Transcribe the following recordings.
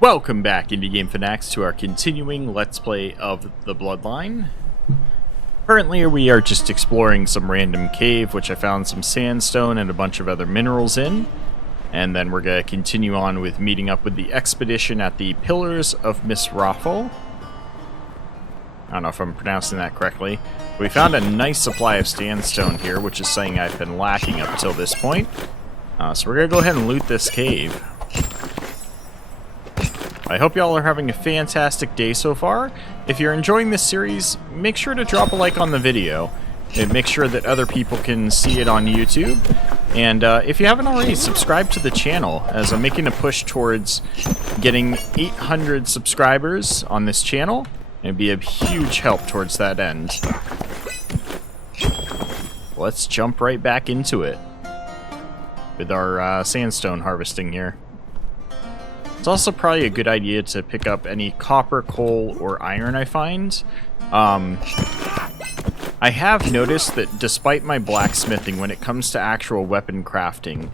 Welcome back, Indie Game Fanatics, to our continuing Let's Play of the Bloodline. Currently we are just exploring some random cave, which I found some sandstone and a bunch of other minerals in. And then we're going to continue on with meeting up with the expedition at the Pillars of Misraffle. I don't know if I'm pronouncing that correctly. We found a nice supply of sandstone here, which is something I've been lacking up till this point. So we're going to go ahead and loot this cave. I hope y'all are having a fantastic day so far. If you're enjoying this series, make sure to drop a like on the video and make sure that other people can see it on YouTube. And if you haven't already, subscribe to the channel, as I'm making a push towards getting 800 subscribers on this channel. It'd be a huge help towards that end. Let's jump right back into it with our sandstone harvesting here. It's also probably a good idea to pick up any copper, coal, or iron I find. I have noticed that despite my blacksmithing, when it comes to actual weapon crafting,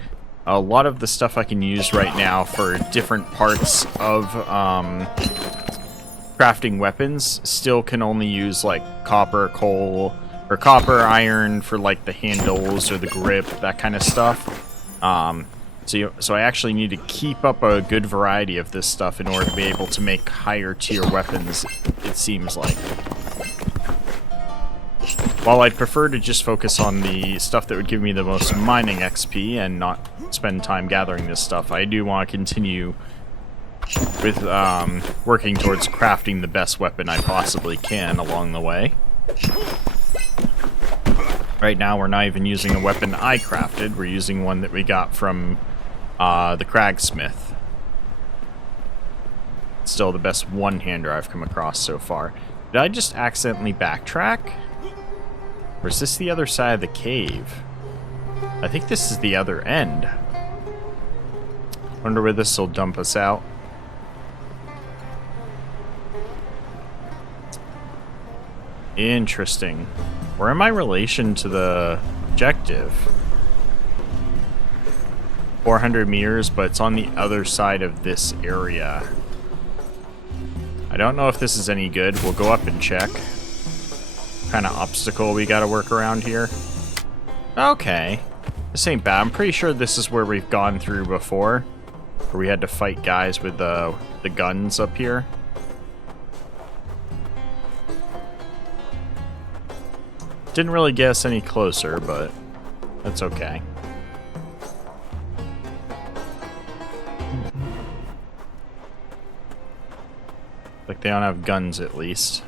a lot of the stuff I can use right now for different parts of crafting weapons still can only use like copper, coal, or copper, iron for like the handles or the grip, that kind of stuff. So I actually need to keep up a good variety of this stuff in order to be able to make higher tier weapons, it seems like. While I'd prefer to just focus on the stuff that would give me the most mining XP and not spend time gathering this stuff, I do want to continue with working towards crafting the best weapon I possibly can along the way. Right now we're not even using a weapon I crafted, we're using one that we got from the Cragsmith. Still the best one-hander I've come across so far. Did I just accidentally backtrack? Or is this the other side of the cave? I think this is the other end. Wonder where this will dump us out. Interesting. Where am I in relation to the objective? 400 meters, but it's on the other side of this area. I don't know if this is any good. We'll go up and check. What kind of obstacle we gotta work around here? Okay. This ain't bad. I'm pretty sure this is where we've gone through before, where we had to fight guys with the guns up here. Didn't really get us any closer, but that's okay. Like they don't have guns, at least.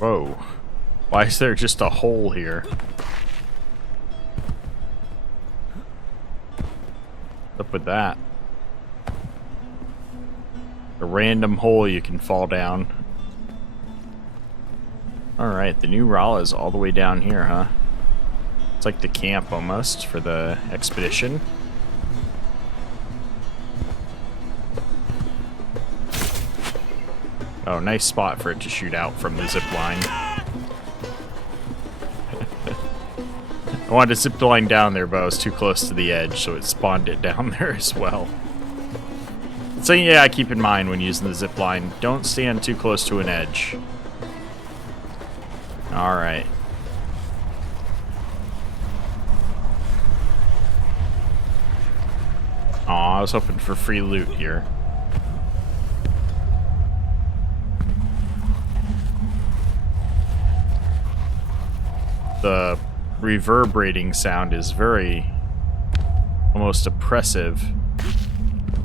Whoa. Why is there just a hole here? What's up with that? A random hole you can fall down. Alright, the new Rala is all the way down here, huh? It's like the camp almost for the expedition. Oh, nice spot for it to shoot out from the zip line. I wanted to zip line down there, but I was too close to the edge, so it spawned it down there as well. So yeah, keep in mind when using the zip line, don't stand too close to an edge. Alright. Aw, I was hoping for free loot here. The reverberating sound is very almost oppressive.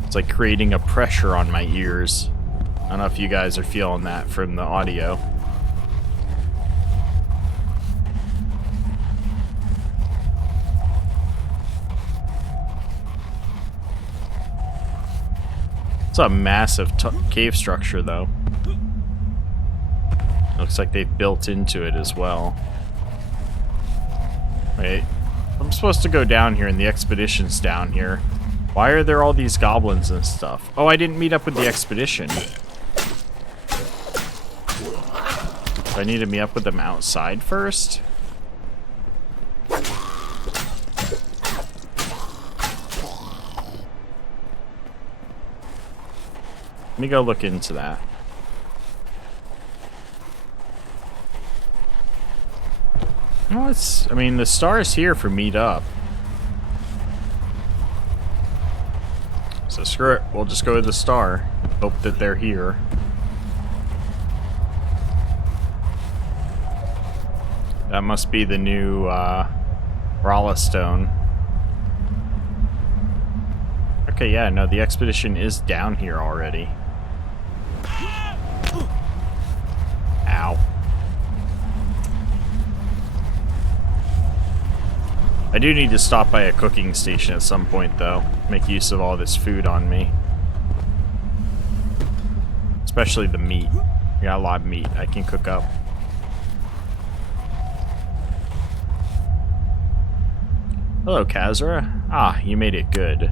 It's like creating a pressure on my ears. I don't know if you guys are feeling that from the audio. It's a massive cave structure, though. Looks like they've built into it as well. Wait, I'm supposed to go down here and the expedition's down here. Why are there all these goblins and stuff? Oh, I didn't meet up with the expedition. Do I need to meet up with them outside first? Let me go look into that. No, it's... I mean, the star is here for meet up. So screw it. We'll just go to the star. Hope that they're here. That must be the new Rala stone. Okay, yeah, no, the expedition is down here already. Ow. I do need to stop by a cooking station at some point, though. Make use of all this food on me. Especially the meat. I got a lot of meat I can cook up. Hello, Kazra. Ah, you made it good.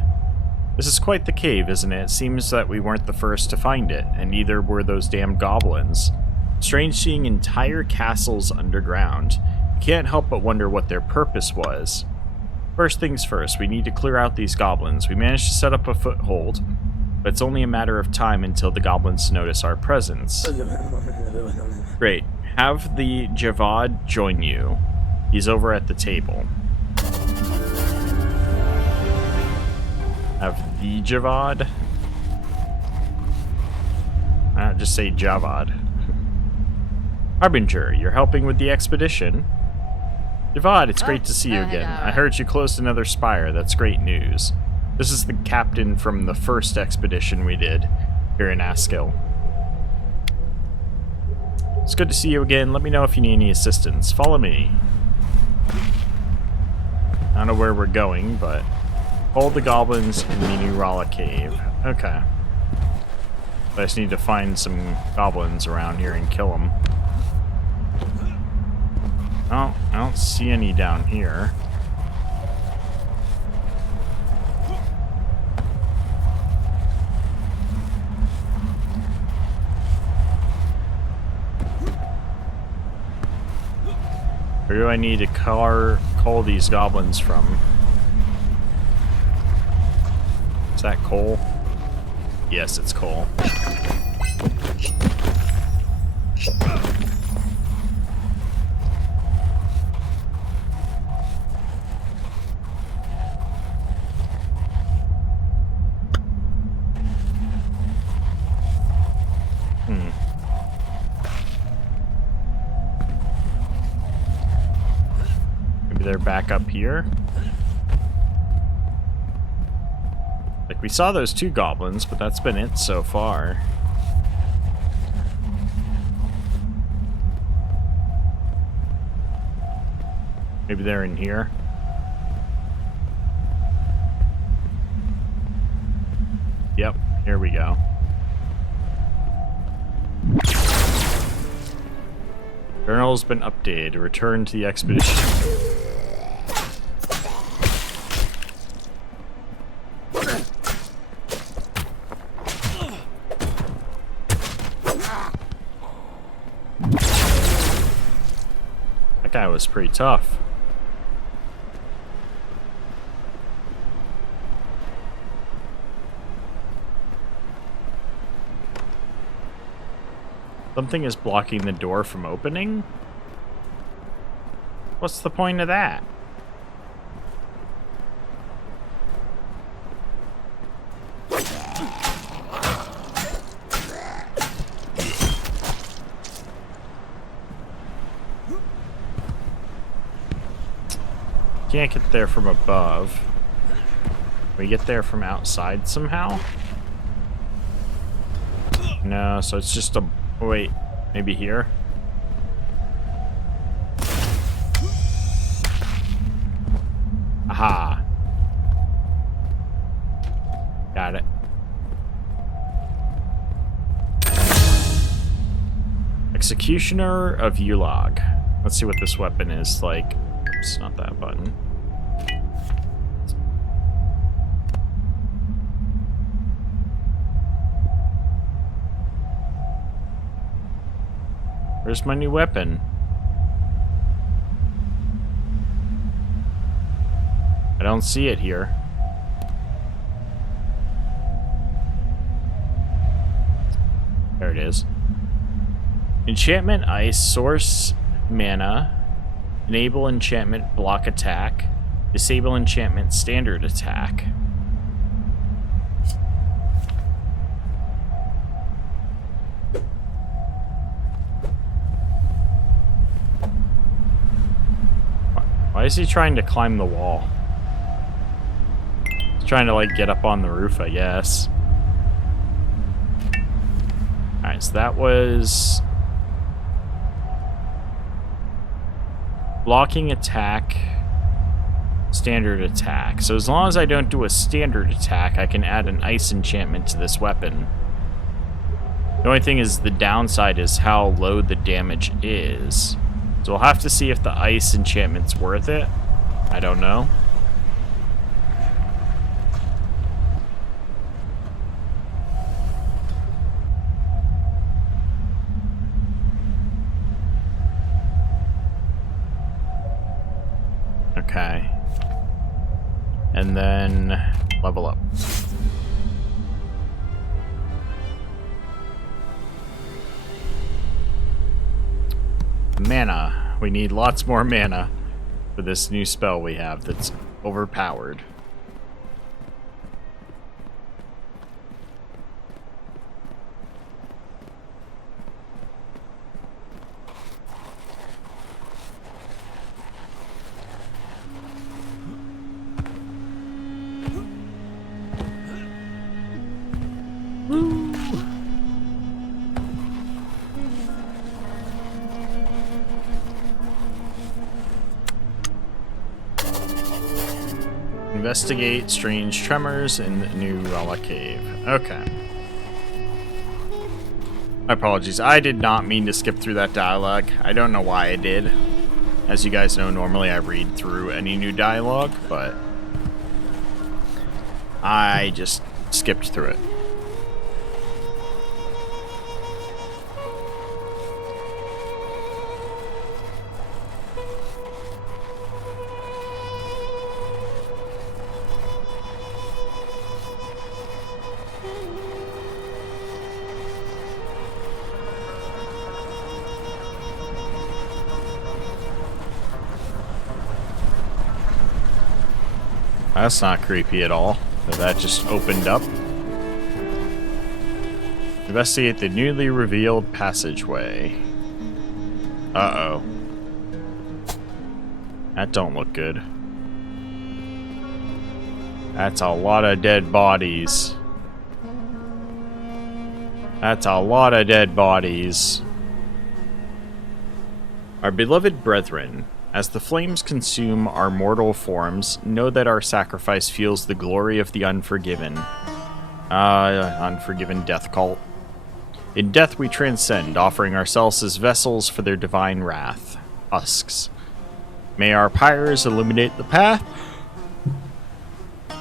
This is quite the cave, isn't it? It seems that we weren't the first to find it, and neither were those damned goblins. Strange seeing entire castles underground. You can't help but wonder what their purpose was. First things first, we need to clear out these goblins. We managed to set up a foothold, but it's only a matter of time until the goblins notice our presence. Great. Have the Javad join you. He's over at the table. Have the Javad? Just say Javad. Harbinger, you're helping with the expedition. Javad, it's great to see you again. I heard you closed another spire. That's great news. This is the captain from the first expedition we did here in Askill. It's good to see you again. Let me know if you need any assistance. Follow me. I don't know where we're going, but hold the goblins in the New Rala cave. Okay. I just need to find some goblins around here and kill them. Oh, I don't see any down here. Where do I need to call these goblins from? Is that coal? Yes, it's coal. They're back up here. Like, we saw those two goblins, but that's been it so far. Maybe they're in here. Yep, here we go. Journal's been updated. Return to the expedition. That guy was pretty tough. Something is blocking the door from opening? What's the point of that? Can't get there from above. We get there from outside somehow? No, so it's just a... Wait, maybe here? Aha. Got it. Executioner of Ulog. Let's see what this weapon is like. Oops, not that button. Where's my new weapon? I don't see it here. There it is. Enchantment Ice, source mana, enable enchantment block attack, disable enchantment standard attack. Why is he trying to climb the wall? He's trying to, like, get up on the roof, I guess. Alright, so that was... blocking attack, standard attack. So as long as I don't do a standard attack, I can add an ice enchantment to this weapon. The only thing is the downside is how low the damage is. So we'll have to see if the ice enchantment's worth it. I don't know. Okay. And then level up. Mana. We need lots more mana for this new spell we have that's overpowered. Investigate strange tremors in the New Relic Cave. Okay. My apologies. I did not mean to skip through that dialogue. I don't know why I did. As you guys know, normally I read through any new dialogue, but I just skipped through it. That's not creepy at all. That just opened up. Investigate the newly revealed passageway. Uh-oh. That don't look good. That's a lot of dead bodies. That's a lot of dead bodies. Our beloved brethren, as the flames consume our mortal forms, know that our sacrifice fuels the glory of the unforgiven. Unforgiven death cult. In death we transcend, offering ourselves as vessels for their divine wrath. Husks. May our pyres illuminate the path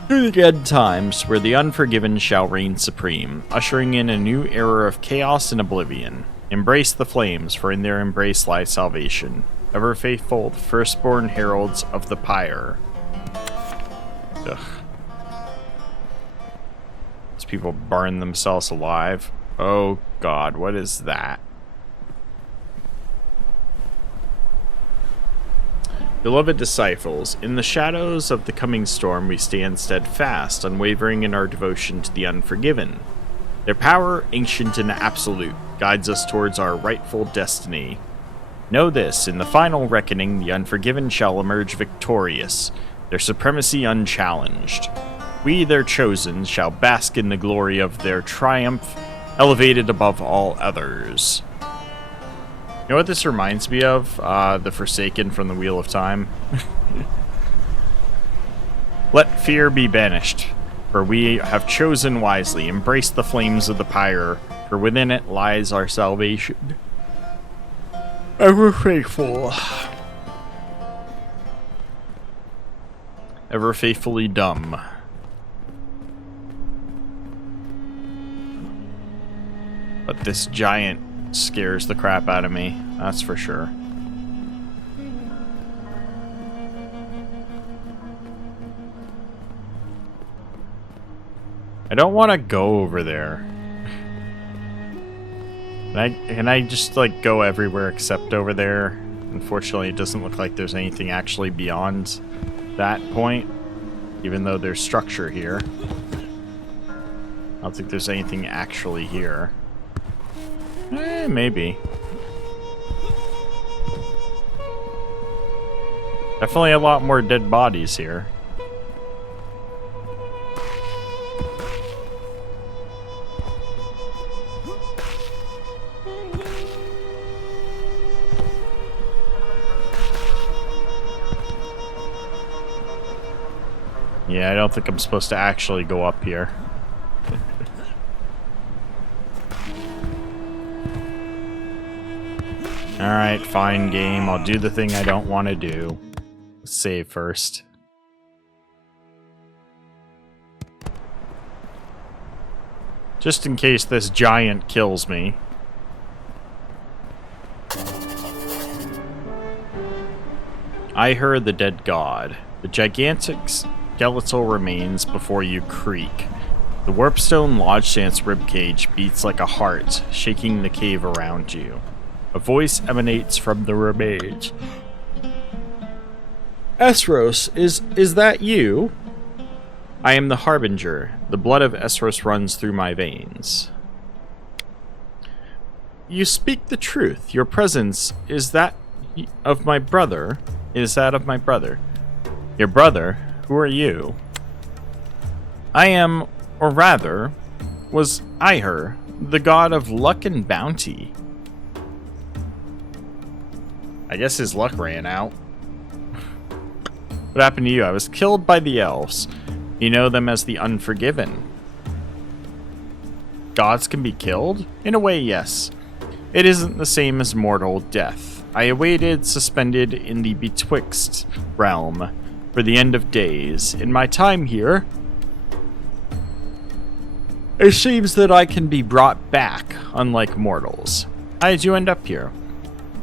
through the end times, where the unforgiven shall reign supreme, ushering in a new era of chaos and oblivion. Embrace the flames, for in their embrace lies salvation. Ever faithful, the firstborn heralds of the pyre. Ugh. These people burn themselves alive. Oh god, what is that? Beloved disciples, in the shadows of the coming storm we stand steadfast, unwavering in our devotion to the unforgiven. Their power, ancient and absolute, guides us towards our rightful destiny. Know this, in the final reckoning, the unforgiven shall emerge victorious, their supremacy unchallenged. We, their chosen, shall bask in the glory of their triumph, elevated above all others. You know what this reminds me of? The Forsaken from the Wheel of Time. Let fear be banished, for we have chosen wisely. Embrace the flames of the pyre, for within it lies our salvation. Ever faithful. Ever faithfully dumb. But this giant scares the crap out of me, that's for sure. I don't want to go over there. Can I just, like, go everywhere except over there? Unfortunately, it doesn't look like there's anything actually beyond that point, even though there's structure here. I don't think there's anything actually here. Maybe. Definitely a lot more dead bodies here. Yeah, I don't think I'm supposed to actually go up here. Alright, fine game. I'll do the thing I don't want to do. Let's save first. Just in case this giant kills me. I heard the dead god. The gigantic skeletal remains before you creak. The warpstone lodged in its ribcage beats like a heart, shaking the cave around you. A voice emanates from the remains. Esros, is that you? I am the Harbinger. The blood of Esros runs through my veins. You speak the truth. Your presence is that of my brother. Is that of my brother. Your brother? Who are you? I am, or rather, was Iher, the god of luck and bounty. I guess his luck ran out. What happened to you? I was killed by the elves. You know them as the Unforgiven. Gods can be killed? In a way, yes. It isn't the same as mortal death. I awaited, suspended in the Betwixt realm, for the end of days. In my time here, it seems that I can be brought back, unlike mortals. How did you end up here?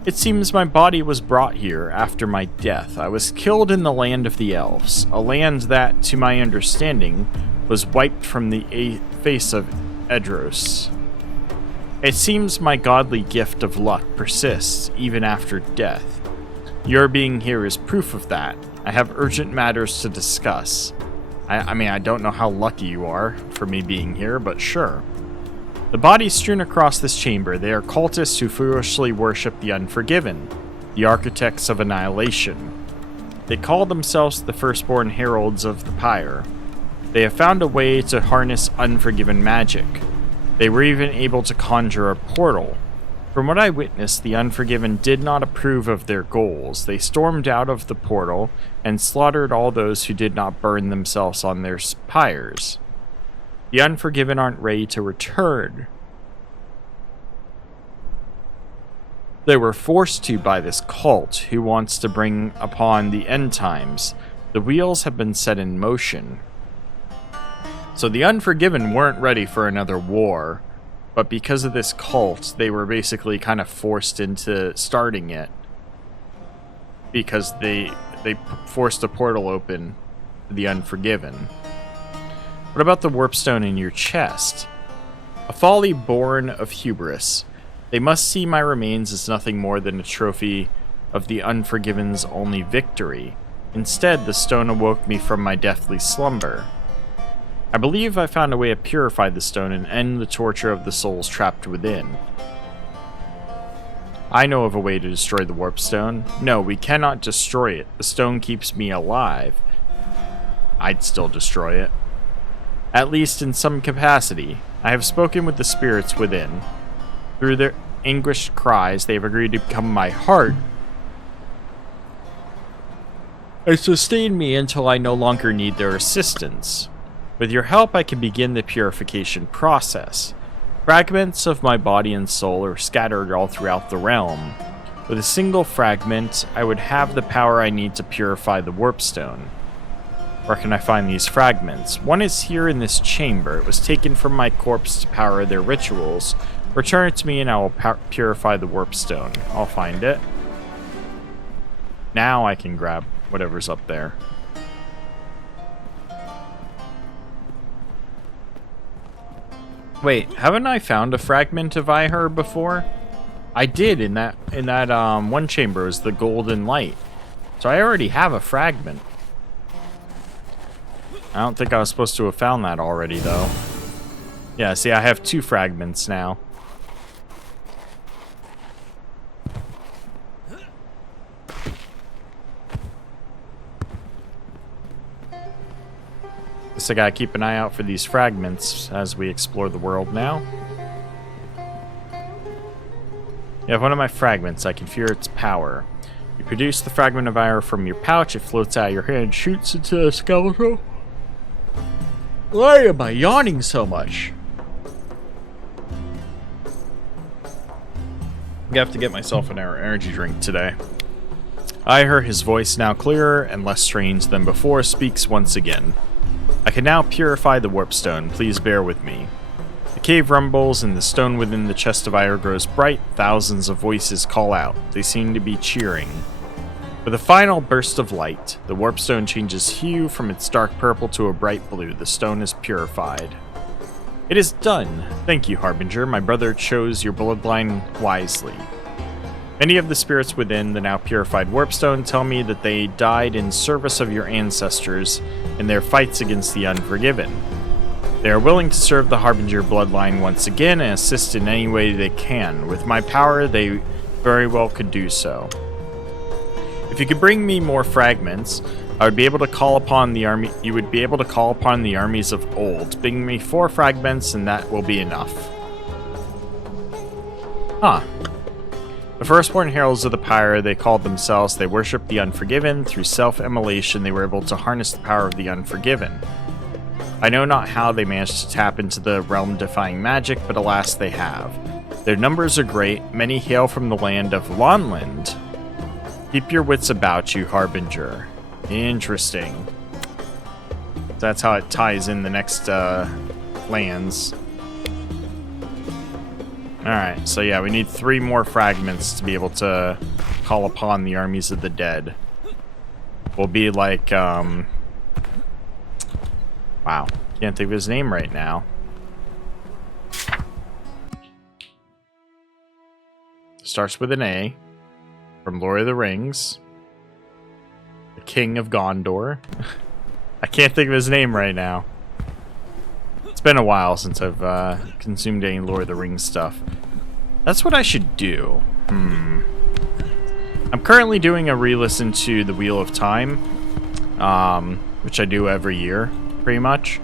It seems my body was brought here after my death. I was killed in the land of the elves, a land that, to my understanding, was wiped from the face of Edros. It seems my godly gift of luck persists even after death. Your being here is proof of that. I have urgent matters to discuss. I mean, I don't know how lucky you are for me being here, but sure. The bodies strewn across this chamber, they are cultists who foolishly worship the Unforgiven, the architects of annihilation. They call themselves the firstborn heralds of the pyre. They have found a way to harness Unforgiven magic. They were even able to conjure a portal. From what I witnessed, the Unforgiven did not approve of their goals. They stormed out of the portal and slaughtered all those who did not burn themselves on their pyres. The Unforgiven aren't ready to return. They were forced to by this cult who wants to bring upon the end times. The wheels have been set in motion. So the Unforgiven weren't ready for another war, but because of this cult, they were basically kind of forced into starting it. Because they forced a portal open to the Unforgiven. What about the warpstone in your chest? A folly born of hubris. They must see my remains as nothing more than a trophy of the Unforgiven's only victory. Instead, the stone awoke me from my deathly slumber. I believe I found a way to purify the stone and end the torture of the souls trapped within. I know of a way to destroy the warpstone. No, we cannot destroy it. The stone keeps me alive. I'd still destroy it. At least in some capacity. I have spoken with the spirits within. Through their anguished cries, they have agreed to become my heart and sustain me until I no longer need their assistance. With your help, I can begin the purification process. Fragments of my body and soul are scattered all throughout the realm. With a single fragment, I would have the power I need to purify the warpstone. Where can I find these fragments? One is here in this chamber. It was taken from my corpse to power their rituals, Return it to me and I will purify the warp stone. I'll find it. Now I can grab whatever's up there. Wait, haven't I found a fragment of Iher before? I did in that one chamber. It was the golden light. So I already have a fragment. I don't think I was supposed to have found that already though. Yeah, see, I have 2 fragments now. Guess I gotta keep an eye out for these fragments as we explore the world now. You have one of my fragments. I can feel its power. You produce the fragment of iron from your pouch. It floats out of your hand, shoots into the skeleton. Why am I yawning so much? I have to get myself an energy drink today. Iher, his voice now clearer and less strange than before, speaks once again. I can now purify the warp stone. Please bear with me. The cave rumbles and the stone within the chest of Iher grows bright. Thousands of voices call out. They seem to be cheering. With a final burst of light, the warp stone changes hue from its dark purple to a bright blue. The stone is purified. It is done. Thank you, Harbinger. My brother chose your bloodline wisely. Many of the spirits within the now purified warp stone tell me that they died in service of your ancestors in their fights against the Unforgiven. They are willing to serve the Harbinger bloodline once again and assist in any way they can. With my power, they very well could do so. If you could bring me more fragments, I would be able to call upon the army. You would be able to call upon the armies of old. Bring me 4 fragments, and that will be enough. Huh. The firstborn heralds of the pyre, they called themselves. They worshipped the Unforgiven. Through self-immolation, they were able to harness the power of the Unforgiven. I know not how they managed to tap into the realm-defying magic, but alas, they have. Their numbers are great. Many hail from the land of Lonland. Keep your wits about you, Harbinger. Interesting. That's how it ties in the next lands. Alright, so yeah, we need 3 more fragments to be able to call upon the armies of the dead. We'll be like, wow, can't think of his name right now. Starts with an A, from Lord of the Rings. The King of Gondor. I can't think of his name right now. It's been a while since I've consumed any Lord of the Rings stuff. That's what I should do. I'm currently doing a re-listen to The Wheel of Time, which I do every year, pretty much.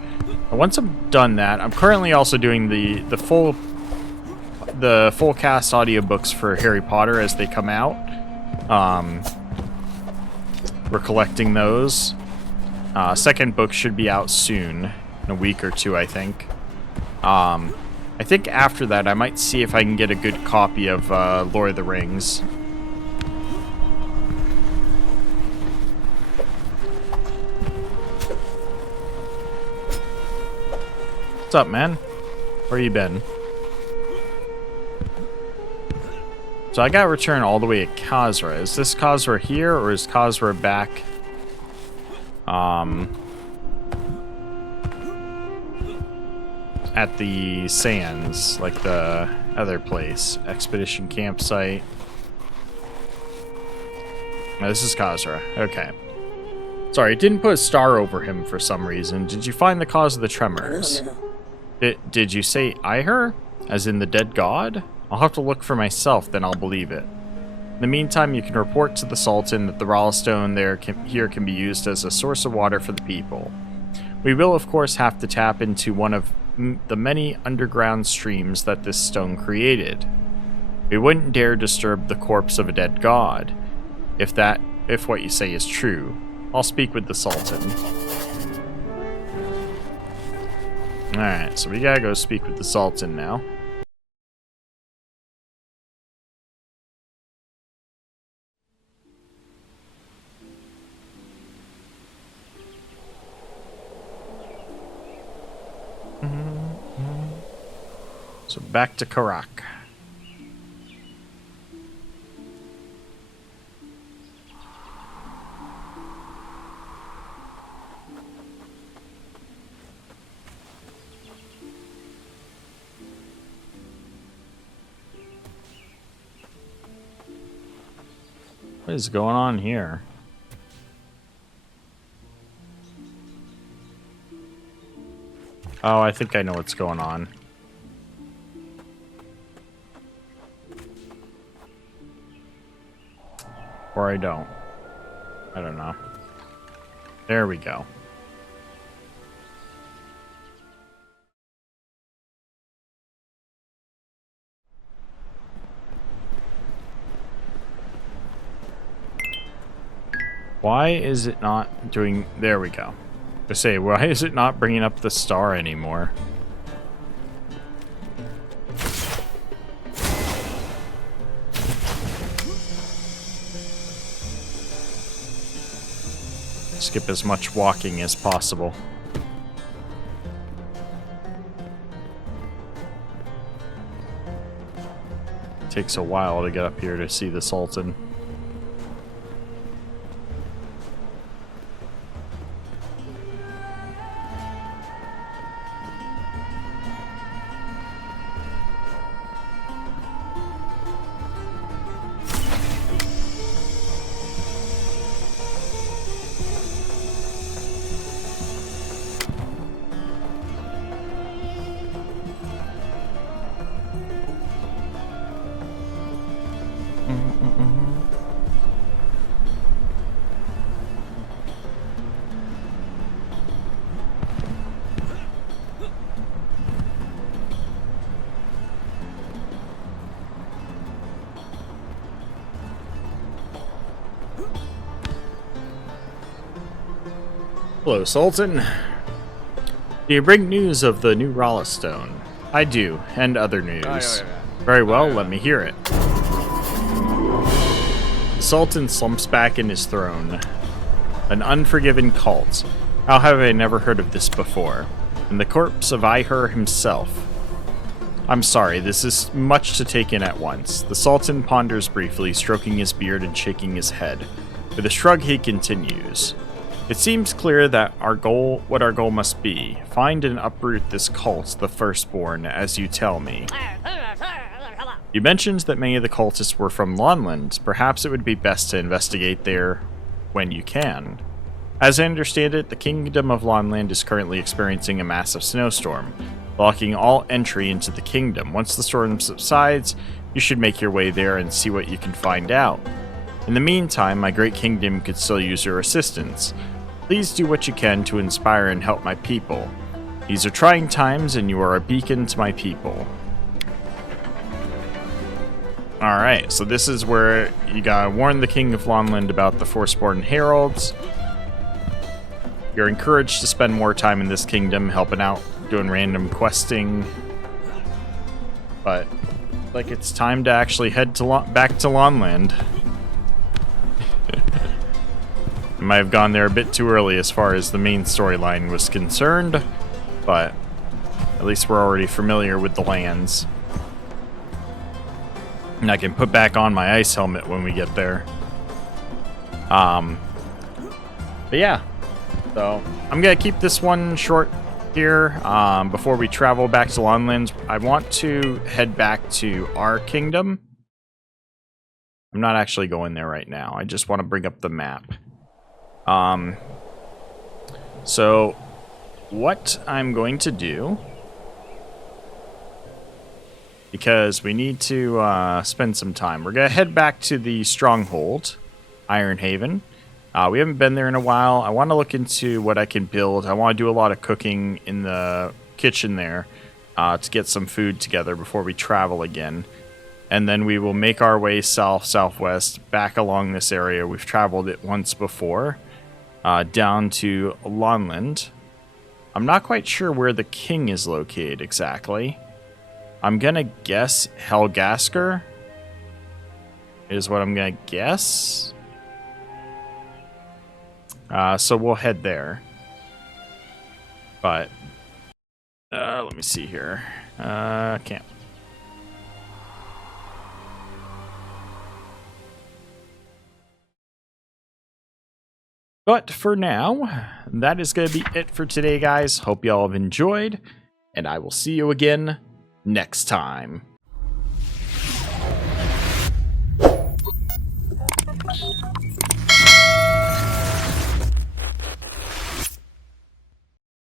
And once I'm done that, I'm currently also doing the full cast audiobooks for Harry Potter as they come out. We're collecting those. Second book should be out soon, in a week or 2, I think. I think after that, I might see if I can get a good copy of Lord of the Rings. What's up, man? Where you been? So I gotta return all the way to Khazra. Is this Khazra here, or is Khazra back? At the sands, like the other place. Expedition campsite. No, this is Khazra. Okay. Sorry, it didn't put a star over him for some reason. Did you find the cause of the tremors? Did you say Iher? As in the dead god? I'll have to look for myself, then I'll believe it. In the meantime, you can report to the Sultan that the Rala Stone here can be used as a source of water for the people. We will, of course, have to tap into one of the many underground streams that this stone created. We wouldn't dare disturb the corpse of a dead god, if what you say is true. I'll speak with the Sultan. Alright, so we gotta go speak with the Sultan now. So back to Karak. What is going on here? Oh, I think I know what's going on. Or I don't. I don't know. There we go. Why is it not doing... There we go. I say, why is it not bringing up the star anymore? Skip as much walking as possible. Takes a while to get up here to see the Sultan. Hello, Sultan. Do you bring news of the new Rala stone? I do, and other news. Very well, let me hear it. The Sultan slumps back in his throne. An unforgiven cult. How have I never heard of this before? And the corpse of Ihur himself. I'm sorry, this is much to take in at once. The Sultan ponders briefly, stroking his beard and shaking his head. With a shrug, he continues. It seems clear that what our goal must be. Find and uproot this cult, the Firstborn, as you tell me. You mentioned that many of the cultists were from Lonland. Perhaps it would be best to investigate there when you can. As I understand it, the Kingdom of Lonland is currently experiencing a massive snowstorm, blocking all entry into the kingdom. Once the storm subsides, you should make your way there and see what you can find out. In the meantime, my great kingdom could still use your assistance. Please do what you can to inspire and help my people. These are trying times, and you are a beacon to my people. Alright, so this is where you gotta warn the King of Lonland about the Forsborn Heralds. You're encouraged to spend more time in this kingdom, helping out, doing random questing. But, like, it's time to actually head to back to Lonland. I might have gone there a bit too early as far as the main storyline was concerned, but at least we're already familiar with the lands. And I can put back on my ice helmet when we get there. But yeah, so I'm gonna keep this one short here. Before we travel back to Lonland, I want to head back to our kingdom. I'm not actually going there right now. I just want to bring up the map. So what I'm going to do, because we need to spend some time, we're going to head back to the stronghold, Ironhaven. We haven't been there in a while. I want to look into what I can build. I want to do a lot of cooking in the kitchen there to get some food together before we travel again. And then we will make our way south-southwest back along this area. We've traveled it once before. Down to Lonland. I'm not quite sure where the king is located exactly. I'm gonna guess Helgasker is what I'm gonna guess. So we'll head there. But let me see here. Can't But for now, that is going to be it for today, guys. Hope y'all have enjoyed, and I will see you again next time.